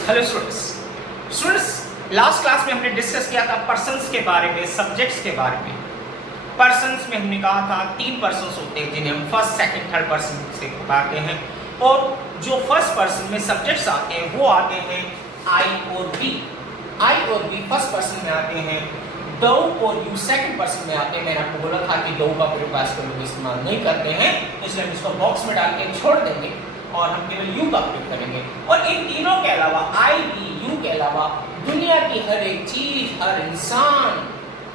Hello students, last class में हमने discuss किया था पर्सन्स के बारे में, सब्जेक्ट्स के बारे में। पर्सन्स में हमने कहा था 3 पर्सन्स होते हैं जिन्हें हम फर्स्ट, सेकंड, थर्ड पर्सन से पुकारते हैं, और जो फर्स्ट पर्सन में सब्जेक्ट्स आते हैं वो आते हैं आई और वी। आई और वी फर्स्ट पर्सन में आते हैं, दो और यू सेकंड पर्सन में आते हैं। मैंने आपको बोला था कि दो का प्रयोग लोग इस्तेमाल नहीं करते हैं, इसलिए हम इसको बॉक्स में डाल के छोड़ देंगे और हम केवल यू का प्रयोग करेंगे। और इन तीनों के अलावा, आई वी यू के अलावा, दुनिया की हर एक चीज, हर इंसान,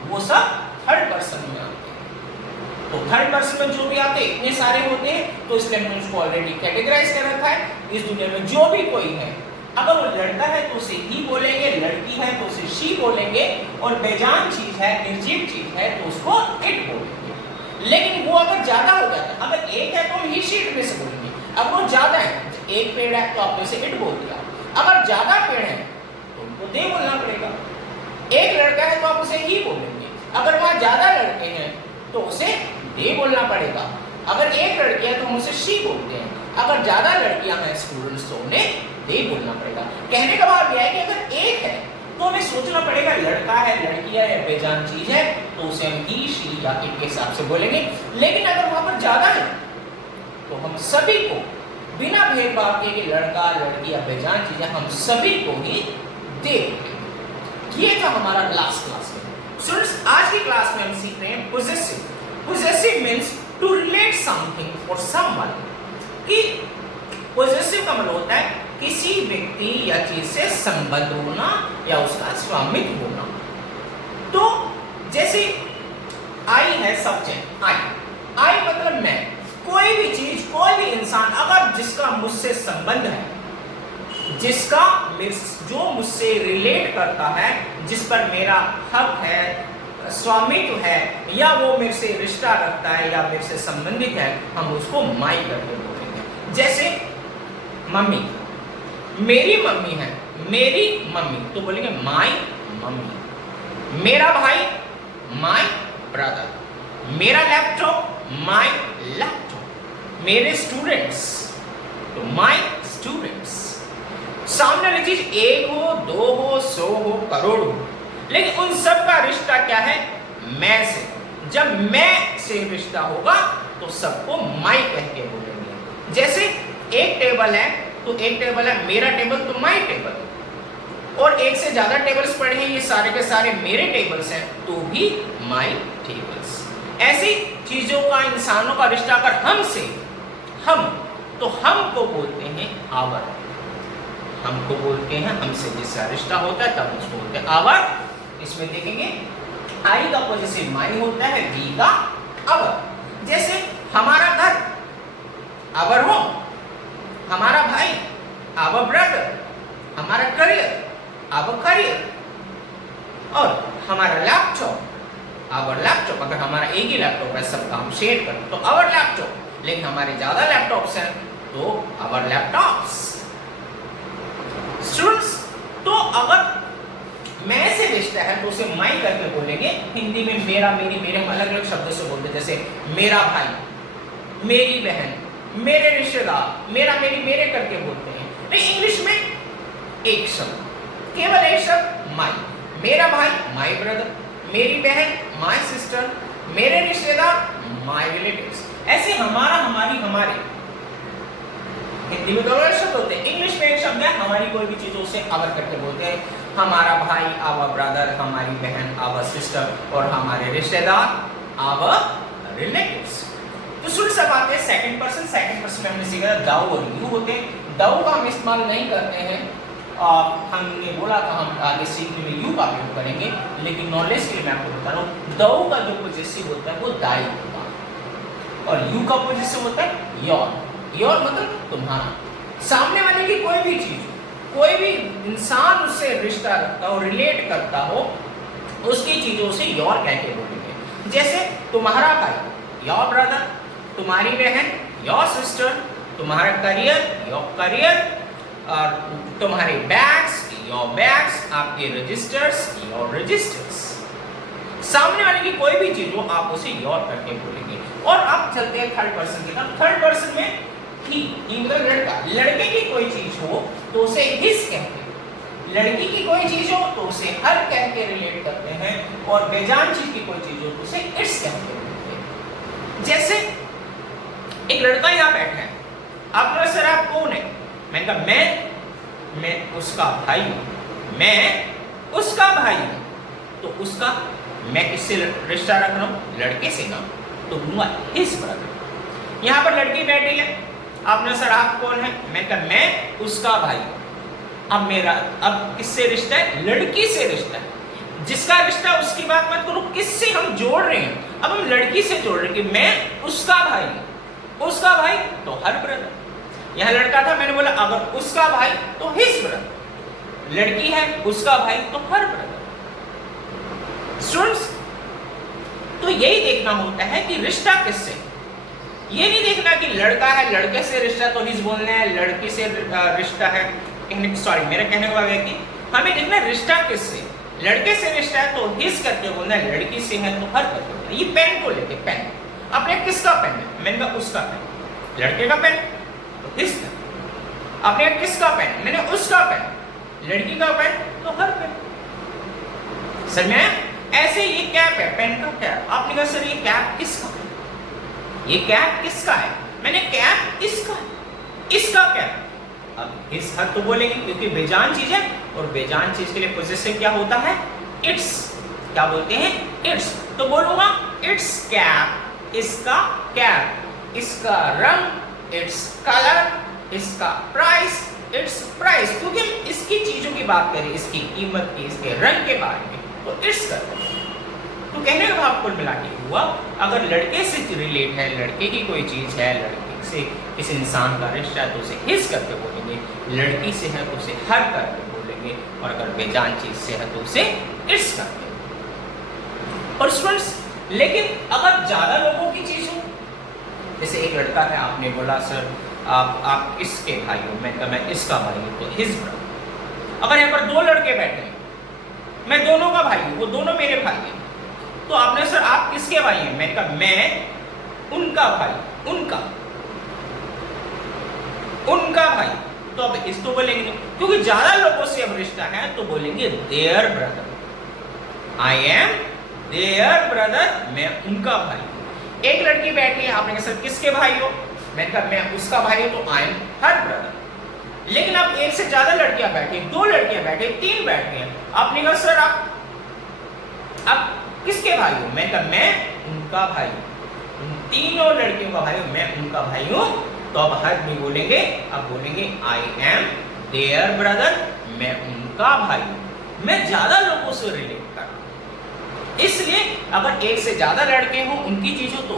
वो सब थर्ड पर्सन में आते हैं। तो थर्ड पर्सन में जो भी आते हैं इतने सारे होते हैं, तो इसलिए हमने उसको ऑलरेडी कैटेगराइज कर रखा है। इस दुनिया में जो भी कोई है, अगर वो लड़का है तो उसे ही बोलेंगे, लड़की है तो उसे शी बोलेंगे, और बेजान चीज है, निर्जीव चीज है तो उसको इट बोलेंगे। लेकिन वो अगर ज्यादा हो जाता है, अगर एक है तो हम ही शी इट में से बोलेंगे। अब वो ज्यादा है, एक पेड़ है तो आपने उसे इट बोल दिया। अगर ज्यादा पेड़ है तो उनको दे बोलना पड़ेगा। एक लड़का है तो आप उसे ही बोलेंगे। अगर वहां ज्यादा लड़के हैं तो उसे दे बोलना पड़ेगा। अगर एक लड़की है तो हम उसे शी बोलते हैं। अगर ज्यादा लड़कियां हैं स्टूडेंट्स तो उन्हें दे बोलना पड़ेगा। कहने का भाव यह है कि अगर एक है तो हमें सोचना पड़ेगा लड़का है, लड़की है या बेजान चीज है, तो उसे हम ही शी या इट के हिसाब से बोलेंगे। लेकिन अगर वहां पर ज्यादा है तो हम सभी को बिना भेदभाव के कि लड़का, लड़की या बेजान चीज है, हम सभी को ही दे बोलेंगे। ये था हमारा लास्ट क्लास में। स्टूडेंट्स, आज की क्लास में हम सीख रहे हैं possessive. Possessive means to relate something और समवन। कि पोजेसिव का मतलब होता है किसी व्यक्ति या चीज से संबंध होना या उसका स्वामित्व होना। तो जैसे आई है सब्जेक्ट, आई मतलब मैं। कोई भी चीज, कोई भी इंसान अगर जिसका मुझसे संबंध है, जिसका जो मुझसे रिलेट करता है, जिस पर मेरा हक है, स्वामित्व है, या वो मेरे से रिश्ता रखता है या मेरे से संबंधित है, हम उसको माई करके बोलेंगे। जैसे मम्मी, मेरी मम्मी है, मेरी मम्मी, तो बोलेंगे माई मम्मी। मेरा भाई, माई ब्रदर। मेरा लैपटॉप, माई लैपटॉप। मेरे स्टूडेंट्स, तो माई स्टूडेंट्स। सामने वाली चीज एक हो, दो हो, 100 हो, करोड़ हो, लेकिन उन सब का रिश्ता क्या है? मैं से। जब मैं से रिश्ता होगा तो सबको माई कह के बोलेंगे। जैसे एक टेबल है तो एक टेबल है, मेरा टेबल तो माई टेबल। और एक से ज्यादा टेबल्स पड़े हैं, ये सारे के सारे मेरे टेबल्स हैं, तो भी माई टेबल्स। ऐसी चीजों का, इंसानों का रिश्ता अगर हमसे, हम, तो हमको बोलते हैं आवर। हमको बोलते हैं, हमसे जिसका रिश्ता होता है तब उसको बोलते हैं आवर। इसमें देखेंगे आई का पोजेसिव माई होता है, वी का अवर। जैसे हमारा घर, आवर होम। हमारा भाई, आवर ब्रदर। हमारा करियर, आवर करियर। और हमारा लैपटॉप, आवर लैपटॉप। अगर हमारा एक ही लैपटॉप है, सब काम शेयर कर तो आवर लैपटॉप। लेकिन हमारे ज्यादा लैपटॉप्स हैं तो आवर लैपटॉप्स। स्टूडेंट्स, तो अगर मैं से रिश्ता है तो उसे माई करके बोलेंगे। हिंदी में मेरा, मेरी, मेरे हम अलग अलग शब्दों से बोलते हैं। जैसे मेरा भाई, मेरी बहन, मेरे रिश्तेदार, मेरा, मेरी, मेरे करके बोलते हैं। नहीं, इंग्लिश में एक शब्द, केवल एक शब्द, माई। मेरा भाई, माई ब्रदर। मेरी बहन, माई सिस्टर। मेरे रिश्तेदार, माई रिलेटिव्स। ऐसे हमारा, हमारी, हमारे। हिंदी में दो अलग शब्द होते हैं, इंग्लिश में एक शब्द है। हमारी कोई भी चीजों से आवर करके बोलते हैं। हमारा भाई, आवर ब्रदर। हमारी बहन, आवर सिस्टर। और हमारे रिश्तेदार, आवर रिलेटिव्स। तो सुन सब आते हैं सेकंड पर्सन। सेकंड पर्सन में हमने सीखा दाऊ और यू होते हैं। दाऊ का हम इस्तेमाल नहीं करते हैं, हमने बोला था हम आगे सीखने में यू का प्रयोग करेंगे, लेकिन नॉलेज के लिए मैं आपको बता रहा हूँ, दाऊ का जो पोजेसिव होता है वो दाई होता है, और यू का पोजेसिव होता है योर। योर मतलब तुम्हारा। सामने वाले की कोई भी चीज, कोई भी इंसान उससे रिश्ता रखता हो, रिलेट करता हो, उसकी चीजों से योर कह के बोलेंगे। जैसे तुम्हारा भाई, योर ब्रदर। तुम्हारी बहन, योर सिस्टर। तुम्हारा करियर, योर करियर। और तुम्हारे बैग्स, योर बैग्स। आपके रजिस्टर्स, योर रजिस्टर्स। सामने वाले की कोई भी चीज हो आप उसे योर करके बोलेंगे। और अब चलते हैं थर्ड पर्सन की तरफ। थर्ड पर्सन में ही मतलब लड़का, लड़के की कोई चीज हो तो उसे हिज कहते हैं। लड़की की कोई चीज हो तो उसे हर कह के रिलेट करते हैं, और बेजान चीज की कोई चीज हो तो उसे इट्स कह के रिलेट करते हैं। जैसे एक लड़का यहाँ बैठा है, आप बोले सर आप कौन है? मैंने कहा मैं उसका भाई हूं, मैं उसका भाई हूं। तो उसका मैं किससे रिश्ता रख रहा हूं? लड़के से ना, तो बोलूंगा हिज ब्रदर। यहाँ पर लड़की बैठी है, आपने सर आप कौन है? मैं कहा मैं उसका भाई हूं। अब किससे रिश्ता है? लड़की से रिश्ता है। जिसका रिश्ता उसकी बात मत करो, किससे हम जोड़ रहे हैं? अब हम लड़की से जोड़ रहे हैं कि मैं उसका भाई हूं। उसका भाई तो हर ब्रदर। यह लड़का था, मैंने बोला अगर उसका भाई तो हिज ब्रदर, लड़की है उसका भाई तो हर ब्रदर। स्टूडेंट्स, तो यही देखना होता है कि रिश्ता किससे। ये नहीं देखना कि लड़का है लड़के से रिश्ता तो हिज बोलना है, लड़की से रिश्ता है, सॉरी मेरा कहने का है कि हमें देखना रिश्ता किससे। लड़के से रिश्ता है तो हिज करके बोलना है, लड़की से है तो हर करके बोलना है। ये पेन को लेके, पेन आपने किसका पेन है? मैंने कहा उसका पेन। लड़के का पेन तो हिज का। आपने किसका पेन? मैंने उसका पेन। लड़की का पेन तो हर पेन। समझ में? ऐसे ये कैप है, पेन का कैप। आपने कहा सर ये कैप किसका है? ये कैप किसका है? मैंने कैप इसका है, इसका कैप। अब इस हद तो बोलेंगे क्योंकि बेजान चीज है, और बेजान चीज के लिए पोजेसिव क्या होता है? इट्स। क्या बोलते हैं? इट्स। तो बोलूंगा इट्स कैप, इसका कैप, इसका रंग, इट्स कलर, इसका प्राइस, इट्स प्राइस। क्योंकि हम इसकी चीजों की बात करें, इसकी कीमत की, इसके रंग के बारे में, तो इट्स करते हैं। तो कहने का भाव कुल मिला के हुआ, अगर लड़के से रिलेट है, लड़के की कोई चीज है, लड़के से किसी इंसान का रिश्ता है तो उसे हिज करके बोलेंगे, लड़की से है तो उसे हर करके बोलेंगे, और अगर बेजान चीज से है तो उसे इट्स करके। और स्टूडेंट्स, लेकिन अगर ज्यादा लोगों की चीज हो, जैसे एक लड़का है, आपने बोला सर आप किसके भाई हो? मैं कहा मैं इसका भाई हूं, तो हिज ब्रदर। अगर यहाँ पर दो लड़के बैठे हैं, मैं दोनों का भाई हूं, वो दोनों मेरे भाई हैं, तो आपने सर आप किसके भाई हैं? मैंने कहा मैं उनका भाई, उनका भाई। तो अब इस तो बोलेंगे नहीं, क्योंकि ज्यादा लोगों से अब रिश्ता है तो बोलेंगे their brother. I am their brother, मैं उनका भाई। एक लड़की बैठी है, आपने कहा सर किसके भाई हो? मैंने कहा मैं उसका भाई हूं, तो आई एम हर ब्रदर। लेकिन अब एक से ज्यादा लड़कियां बैठी, दो लड़कियां बैठी, तीन बैठी हैं, आपने कहा सर आप किसके भाई हो? मैं कहा मैं उनका भाई हूं, उन तीनों लड़कियों का भाई हूं, मैं उनका भाई हूं। तो अब हर नहीं बोलेंगे, अब बोलेंगे आई एम देयर ब्रदर, मैं उनका भाई हूं। मैं ज्यादा लोगों से रिलेट कर रहा हूं, इसलिए अगर एक से ज्यादा लड़के हो, उनकी चीज हो तो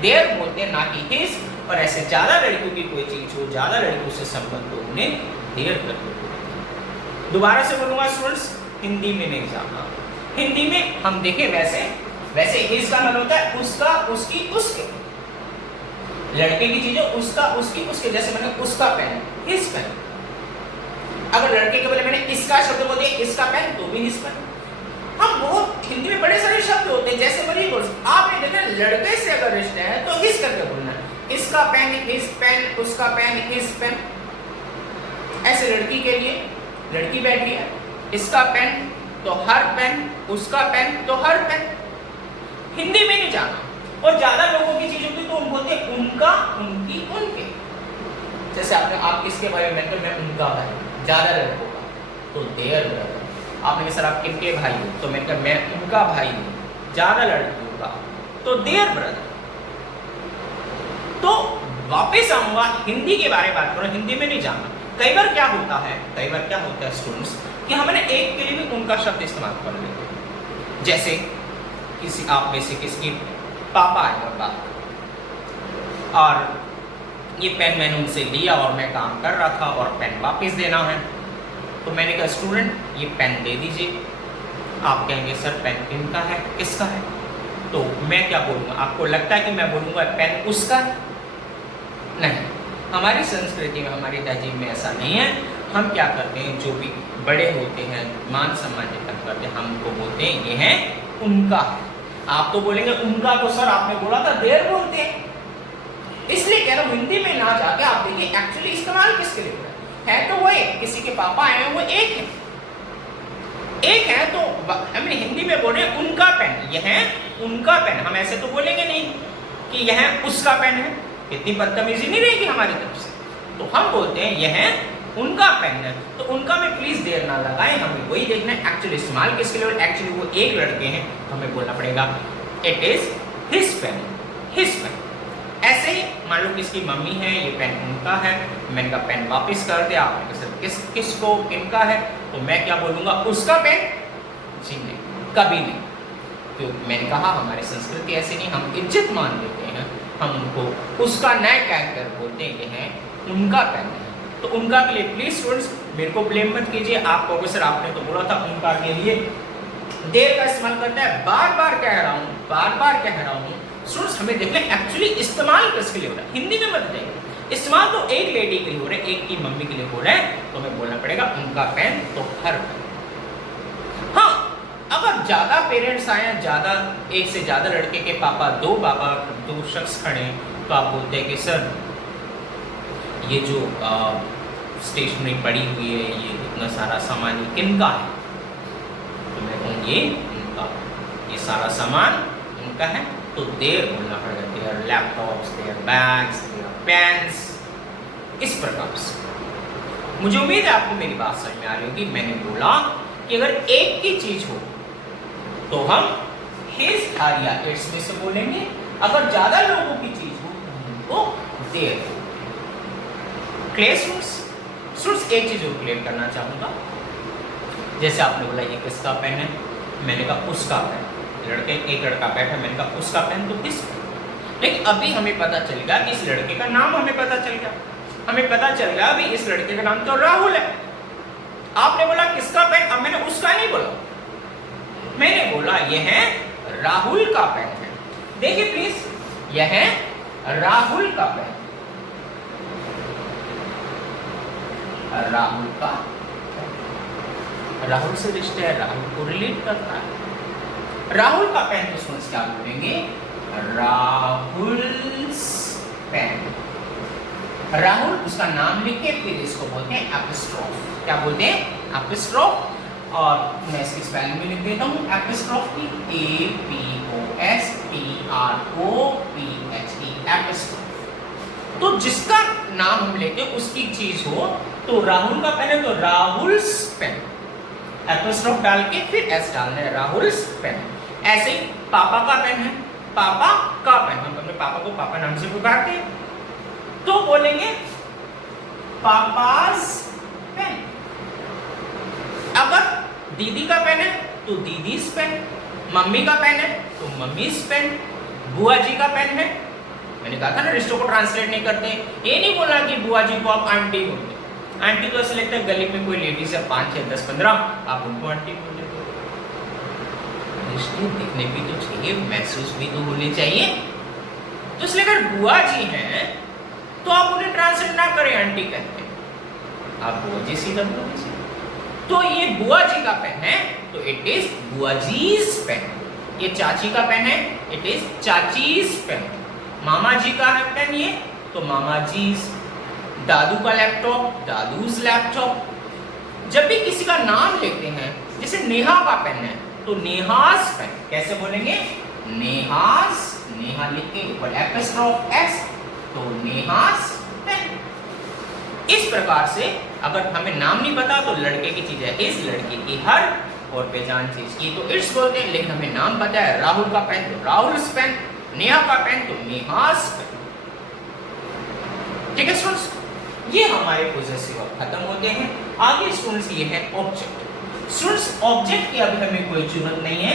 देयर बोलते हैं, ना कि हिज। और ऐसे ज्यादा लड़कियों की कोई चीज हो, ज्यादा लड़कियों से संबंध हो, उन्हें देयर करते हैं। दोबारा से बोलूंगा स्टूडेंट्स, हिंदी में नहीं जाना। हिंदी में हम देखें वैसे हिज का मतलब होता है उसका, उसकी, उसके। लड़के की चीज है उसका, उसकी, उसके। जैसे मैंने उसका पेन, हिज पेन। अगर लड़के के बोले मैंने इसका शब्द बोल दिया, इसका पेन, तो भी हिज पेन। हम बहुत हिंदी में बड़े सारे शब्द होते हैं, जैसे मर्जी बोल। आपने देखा लड़के से अगर रिश्ता है तो हिज करके बोलना है, इसका पेन, हिज पेन, उसका पेन, हिज पेन। ऐसे लड़की के लिए, लड़की बैठी है, इसका पेन तो हर पेन, उसका पेन तो हर पेन। हिंदी में नहीं जाना। और ज्यादा लोगों की चीज होती तो उनको बोलते उनका, उनकी, उनके। जैसे आप किसके भाई? मैं उनका भाई। ज्यादा लड़कों का तो देयर ब्रदर। आपने कहा सर आप किनके भाई हो? तो मैंने कहा मैं उनका भाई हूं। ज्यादा लड़कियों का तो देयर ब्रदर। तो वापस आऊंगा, हिंदी के बारे में बात करो, हिंदी में नहीं जाना। कई बार क्या होता है स्टूडेंट्स, कि हमने एक के लिए भी उनका शब्द इस्तेमाल कर लेते हैं। जैसे किसी आप में से किसी पापा आए और बात, और ये पेन मैंने उनसे लिया और मैं काम कर रहा था और पेन वापस देना है, तो मैंने कहा स्टूडेंट ये पेन दे दीजिए। आप कहेंगे सर पेन किनका है, किसका है? तो मैं क्या बोलूँगा? आपको लगता है कि मैं बोलूँगा पेन उसका है? नहीं, हमारी संस्कृति में, हमारी तहजीब में ऐसा नहीं है। हम क्या करते हैं, जो भी बड़े होते हैं, मान सम्मान जतन करते हैं, हमको बोलते हैं ये है उनका है। आप तो बोलेंगे उनका, तो सर आपने बोला था देयर बोलते हैं। इसलिए कह रहा हूं हिंदी में ना जाके आप देखिए एक्चुअली इस्तेमाल किसके लिए हो रहा है। तो वो एक, किसी के पापा आए हैं वो एक है, एक है तो हम हिंदी में बोल रहे हैं उनका पेन, यह है उनका पेन। हम ऐसे तो बोलेंगे नहीं कि यह उसका पेन है, इतनी बदतमीजी नहीं रहेगी हमारी तरफ से। तो हम बोलते हैं यह उनका पेन है। तो उनका में प्लीज देर ना लगाएं, हमें वही देखना है एक्चुअली इस्तेमाल किसके लिए। एक्चुअली वो एक लड़के हैं, हमें बोलना पड़ेगा it is his pen, his pen. ऐसे ही मान लो किसकी मम्मी है, ये पेन उनका है, मैंने कहा पेन वापस कर दिया, आपने कहा किसको किनका है, तो मैं क्या बोलूँगा उसका पेन? जी नहीं, कभी नहीं। तो मैंने कहा हमारी संस्कृति ऐसी नहीं, हम इज्जत मान देते हैं, हम उनको उसका न कहकर बोलते हैं कि है उनका पेन है। तो उनका के लिए प्लीज स्टूडेंट्स मेरे को ब्लेम मत कीजिए, आप कहोगे सर आपने तो बोला था उनका के लिए देर का इस्तेमाल करता है। बार बार कह रहा हूँ, बार बार कह रहा हूँ स्टूडेंट्स, हमें देखना एक्चुअली इस्तेमाल किसके लिए हो रहा है। हिंदी में मत जाइए, इस्तेमाल तो एक लेडी के लिए हो रहा है, एक की मम्मी के लिए हो रहा है, तो हमें बोलना पड़ेगा उनका पेन, तो हर पेन। हाँ, अगर ज्यादा पेरेंट्स आए, ज्यादा एक से ज्यादा लड़के के पापा, दो शख्स खड़े, तो आप बोलते हैं कि सर ये जो स्टेशनरी पड़ी हुई है, ये इतना सारा सामान ये किनका है? तो मैं कहूँ ये उनका, ये सारा सामान उनका है। तो देयर बोलना पड़ेगा, their laptops, their bags, their pens, इस प्रकार से। मुझे उम्मीद है आपको मेरी बात समझ में आ रही होगी। मैंने बोला कि अगर एक की चीज हो तो हम हिज हर या इट्स में से बोलेंगे, अगर ज्यादा लोगों की चीज हो तो देयर। Clear students? एक चीज और क्लियर करना चाहूंगा, जैसे आपने बोला ये किसका पेन है, मैंने कहा उसका पेन। एक लड़का बैठा, मैंने कहा उसका पेन, तो किस पेन। लेकिन अभी हमें पता चल गया, इस लड़के का नाम हमें पता चल गया, हमें पता चल गया अभी इस लड़के का नाम तो राहुल है। आपने बोला किसका पेन, अब मैंने उसका नहीं बोला, मैंने बोला यह है राहुल का पेन है। देखिए प्लीज, यह है राहुल का पेन, राहुल का, राहुल से रिश्ते है, राहुल को रिलेट करता है। राहुल का पेन तो सोच क्या बोलेंगे, राहुल्स पेन। राहुल उसका नाम लिख के फिर इसको बोलते हैं एपिस्ट्रोफ। क्या बोलते हैं? एपिस्ट्रोफ। और मैं इसकी स्पेलिंग भी लिख देता हूँ एपिस्ट्रोफ की, APOSTROPHE, एपिस्ट्रोफ। तो जिसका नाम हम लेते हैं उसकी चीज हो, तो राहुल का पेन है तो राहुल्स पेन, एपिस्ट्रोफ डाल के फिर एस डालना है, राहुल्स पेन। ऐसे ही पापा का पेन है, पापा का पेन, हम अपने पापा को पापा नाम से पुकारते हैं, तो बोलेंगे पापाज पेन। अगर दीदी का पेन है तो दीदीज पेन, मम्मी का पेन है तो मम्मीज पेन, बुआ जी का पेन है। मैंने कहा था ना रिश्तों को ट्रांसलेट नहीं करते, ये नहीं बोलना कि बुआ जी को आप आंटी बोलते। आंटी तो ऐसे लगता है गली में कोई लेडीज है 5, 6, 10, 15, आप उनको आंटी बोलते। रिश्ते दिखने भी तो चाहिए, महसूस भी तो होने चाहिए। तो इसलिए अगर बुआ जी हैं तो आप उन्हें ट्रांसलेट ना करें आंटी कहते, आप बुआ जी सीधा बोलें। तो ये बुआ जी का पेन है तो इट इज बुआ जीज पेन। ये चाची का पेन है, इट इज चाचीज पेन। मामा जी का है पेन ये, तो मामा जीज। दादू का लैपटॉप, दादूज लैपटॉप। जब भी किसी का नाम लेते हैं, जैसे नेहा का पेन है तो नेहाज पेन, कैसे बोलेंगे? नेहाज, नेहा लिख के ऊपर एपिस्ट्रोफ एस, तो नेहाज पेन। इस प्रकार से अगर हमें नाम नहीं पता तो लड़के की चीज है इस, लड़के की हर, और बेजान चीज की तो इट्स बोलते हैं। लेकिन हमें नाम पता है, राहुल का पेन तो राहुल्स पेन, नेहा का पेन तो नेहाज पेन। ठीक है स्टूडेंट्स, ये हमारे पोजेसिव वर्ब खत्म होते हैं। आगे स्टूडेंट्स ये है ऑब्जेक्ट। स्टूडेंट्स ऑब्जेक्ट की अभी हमें कोई जरूरत नहीं है,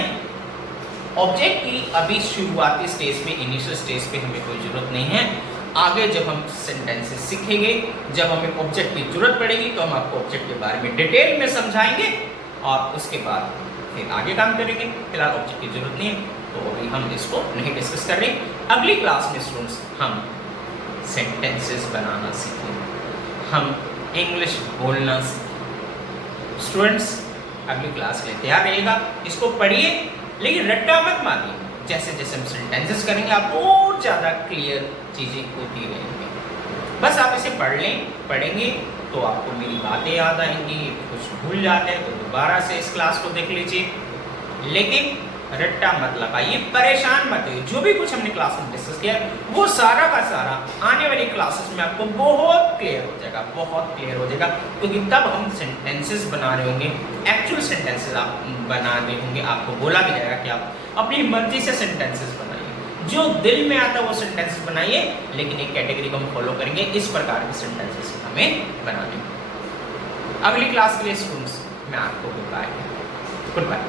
ऑब्जेक्ट की अभी शुरुआती स्टेज पे, इनिशियल स्टेज पे हमें कोई जरूरत नहीं है। आगे जब हम सेंटेंसेस सीखेंगे, जब हमें ऑब्जेक्ट की जरूरत पड़ेगी तो हम आपको ऑब्जेक्ट के बारे में डिटेल में समझाएंगे और उसके बाद फिर आगे काम करेंगे। फिलहाल ऑब्जेक्ट की जरूरत नहीं है तो अभी हम इसको नहीं डिस्कस कर रहे। अगली क्लास में स्टूडेंट्स हम सेंटेंसेस बनाना सीखेंगे, हम इंग्लिश बोलना सीखेंगे। स्टूडेंट्स अगली क्लास के लिए तैयार रहिएगा, इसको पढ़िए लेकिन रट्टा मत मारिए। जैसे जैसे हम सेंटेंसेस करेंगे आपको और ज़्यादा क्लियर चीज़ें होती रहेंगी। बस आप इसे पढ़ लें, पढ़ेंगे तो आपको मेरी बातें याद आएंगी, कुछ भूल जाते हैं तो दोबारा से इस क्लास को देख लीजिए, लेकिन रट्टा मत लगाइए, परेशान मत होइए। जो भी कुछ हमने क्लास में डिस्कस किया वो सारा का सारा आने वाली क्लासेस में आपको बहुत क्लियर हो जाएगा, बहुत क्लियर हो जाएगा, क्योंकि तब हम सेंटेंसेस बना रहे होंगे, एक्चुअल सेंटेंसेस आप बना रहे होंगे। आपको बोला भी जाएगा कि आप अपनी मर्जी से सेंटेंसेस बनाइए, जो दिल में आता है वो सेंटेंसेस बनाइए, लेकिन एक कैटेगरी को हम फॉलो करेंगे, इस प्रकार के सेंटेंसेस हमें बनाने। अगली क्लास के लिए स्टूडेंट्स मैं आपको गुड बाय।